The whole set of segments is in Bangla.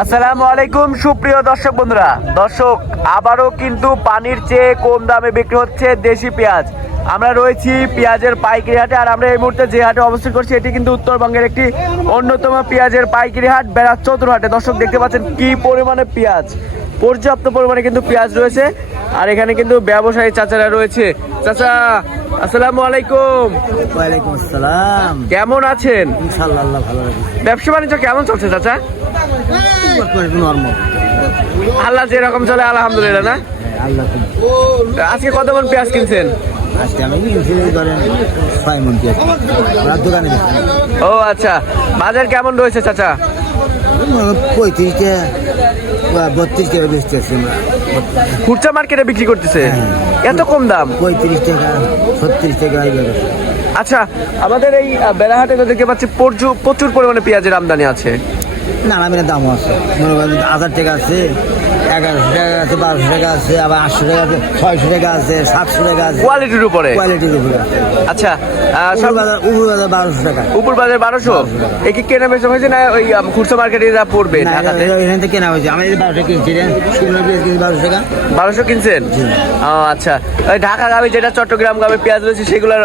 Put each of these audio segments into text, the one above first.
আসসালামু আলাইকুম সুপ্রিয় দর্শক বন্ধুরা। দর্শক, আবারও কিন্তু পানির চেয়ে কম দামে বিক্রি হচ্ছে দেশি পেঁয়াজ। আমরা রয়েছি পেঁয়াজের পাইকারি হাটে, আর আমরা এই মুহূর্তে যে হাটে অবস্থান করছি এটি কিন্তু উত্তরবঙ্গের একটি অন্যতম পেঁয়াজের পাইকারি হাট, বেড়ার চতুর হাটে। দর্শক, দেখতে পাচ্ছেন কি পরিমাণে পেঁয়াজ, পর্যাপ্ত পরিমাণে কিন্তু পেঁয়াজ রয়েছে। আর এখানে কিন্তু ব্যবসায়ী চাচারা রয়েছে। চাচা, আসসালামু আলাইকুম। ওয়ালাইকুম আসসালাম। কেমন আছেন? ইনশাআল্লাহ আল্লাহ ভালো রাখে। ব্যবসা বাণিজ্য কেমন চলছে চাচা? নরমাল, আল্লাহ যেরকম চলে আলহামদুলিল্লাহ। না, আল্লাহ আজকে কত মন পেঁয়াজ কিনছেন? আজকে আমি কিনছি ধরেন 6 মণ পেঁয়াজ। আমরা দোকানে দিচ্ছি। ও আচ্ছা, বাজার কেমন রয়েছে চাচা? 35 টাকা 32 টাকা বেচতে আছি আমরা। খুচরা মার্কেটে বিক্রি করতেছে? এত কম দাম? 35 টাকা 36 টাকা এইভাবে। আচ্ছা, আমাদের এই বেড়াহাটে তো দেখতে পাচ্ছি প্রচুর পরিমাণে পেঁয়াজের আমদানি আছে। নানামিনের দামও আছে, মনে করেন 1000 টাকা আছে, 1100 টাকা আছে, 1200 টাকা আছে, আবার 800 টাকা আছে, 600 টাকা আছে, 700 টাকা আছে। কোয়ালিটির উপরে? কোয়ালিটির উপরে। আচ্ছা, উপর বাজার 1200 টাকা। উপর বাজার 1200? এ কি কেনা বেচা হয়েছে না ওই খুচরা মার্কেটে যা পড়বে ঢাকাতে? এখান থেকে কেনা হয়েছে। আমি 1200 কিনছি রে, শুকনো পেঁয়াজ কিনছি 1200 টাকা। 1200 কিনছেন? ও আচ্ছা, ওই ঢাকা গাবি যেটা চট্টগ্রাম গাবি পেঁয়াজ রয়েছে সেগুলোর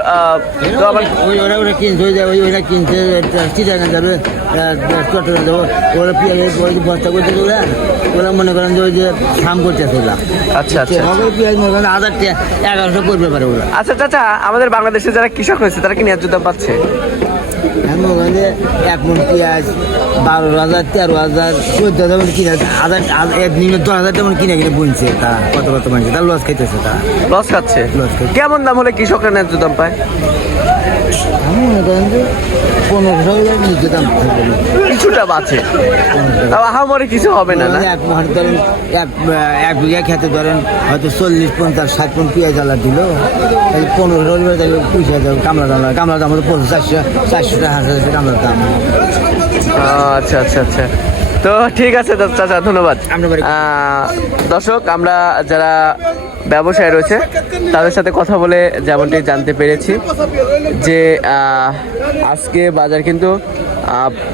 তো আমার ওরা কিনছে, ওইটা কিনছে চিটাগাং যাবে, চট্টগ্রাম যাবো, ওরা পেঁয়াজ বস্তা করছে, ওরা মনে করেন যে ওই যে ফার্ম করতেছে ওরা। আচ্ছা আচ্ছা, পেঁয়াজ মনে করেন 1000 টাকা 1100 করবে পারে ওরা। আচ্ছা চাচা, আমাদের বাংলাদেশে যারা কৃষক রয়েছে তারা কি ন্যায্য দাম পাচ্ছে? আমি মনে করেন 1 মণ পেঁয়াজ 12,000 13,000 14,000 কিনে, 10,000 তেমন কিনে কিনে বুনছে। তা কত মানুষ তার লস খাইতেছে, তা লস খাচ্ছে। কেমন দাম হলে কৃষকরা ন্যায্য দাম পায়? আমি মনে করেন যে 1500 নিচে দাম থাকবে না। কিছুটা বাঁচে, তাও আহামরি কিছু হবে না। এক মহান ধরেন এক বিঘা খেতে ধরেন হয়তো 40 50 60 মণ পেঁয়াজ আলা দিল, 1500 পয়সা যাবে। কামলার দাম হতো 400 টাকা 1000 কামলার দাম। আচ্ছা আচ্ছা আচ্ছা, তো ঠিক আছে চাচা, ধন্যবাদ। দর্শক, আমরা যারা ব্যবসায়ী রয়েছে তাদের সাথে কথা বলে যেমনটি জানতে পেরেছি যে আজকে বাজার কিন্তু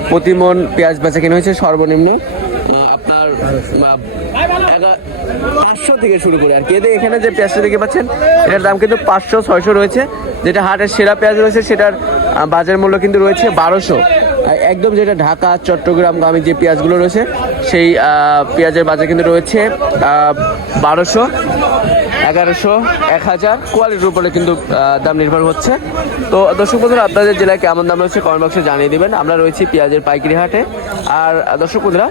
প্রতি মণ পেঁয়াজ বেচা কিনা হয়েছে সর্বনিম্ন আপনার 500 থেকে শুরু করে আর কি। এখানে যে পেঁয়াজটা দেখতে পাচ্ছেন এটার দাম কিন্তু 500-600 রয়েছে। যেটা হাটের সেরা পেঁয়াজ রয়েছে সেটার বাজার মূল্য কিন্তু রয়েছে 1200। একদম যেটা ঢাকা চট্টগ্রাম গামী যে পেঁয়াজগুলো রয়েছে সেই পেঁয়াজের বাজার কিন্তু রয়েছে 1200, 1100, 1000। কোয়ালিটির উপরে কিন্তু দাম নির্ভর হচ্ছে। তো দর্শক বন্ধুরা, আপনাদের জেলায় কেমন দাম রয়েছে কমেন্ট বক্সে জানিয়ে দেবেন। আমরা রয়েছি পেঁয়াজের পাইকারি হাটে। আর দর্শক বন্ধুরা,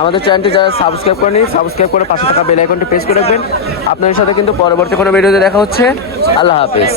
আমাদের চ্যানেলটি যারা সাবস্ক্রাইব করেনি সাবস্ক্রাইব করে পাশে থাকা বেল আইকনটি প্রেস করে রাখবেন। আপনাদের সাথে কিন্তু পরবর্তী কোনো ভিডিওতে দেখা হচ্ছে। আল্লাহ হাফেজ।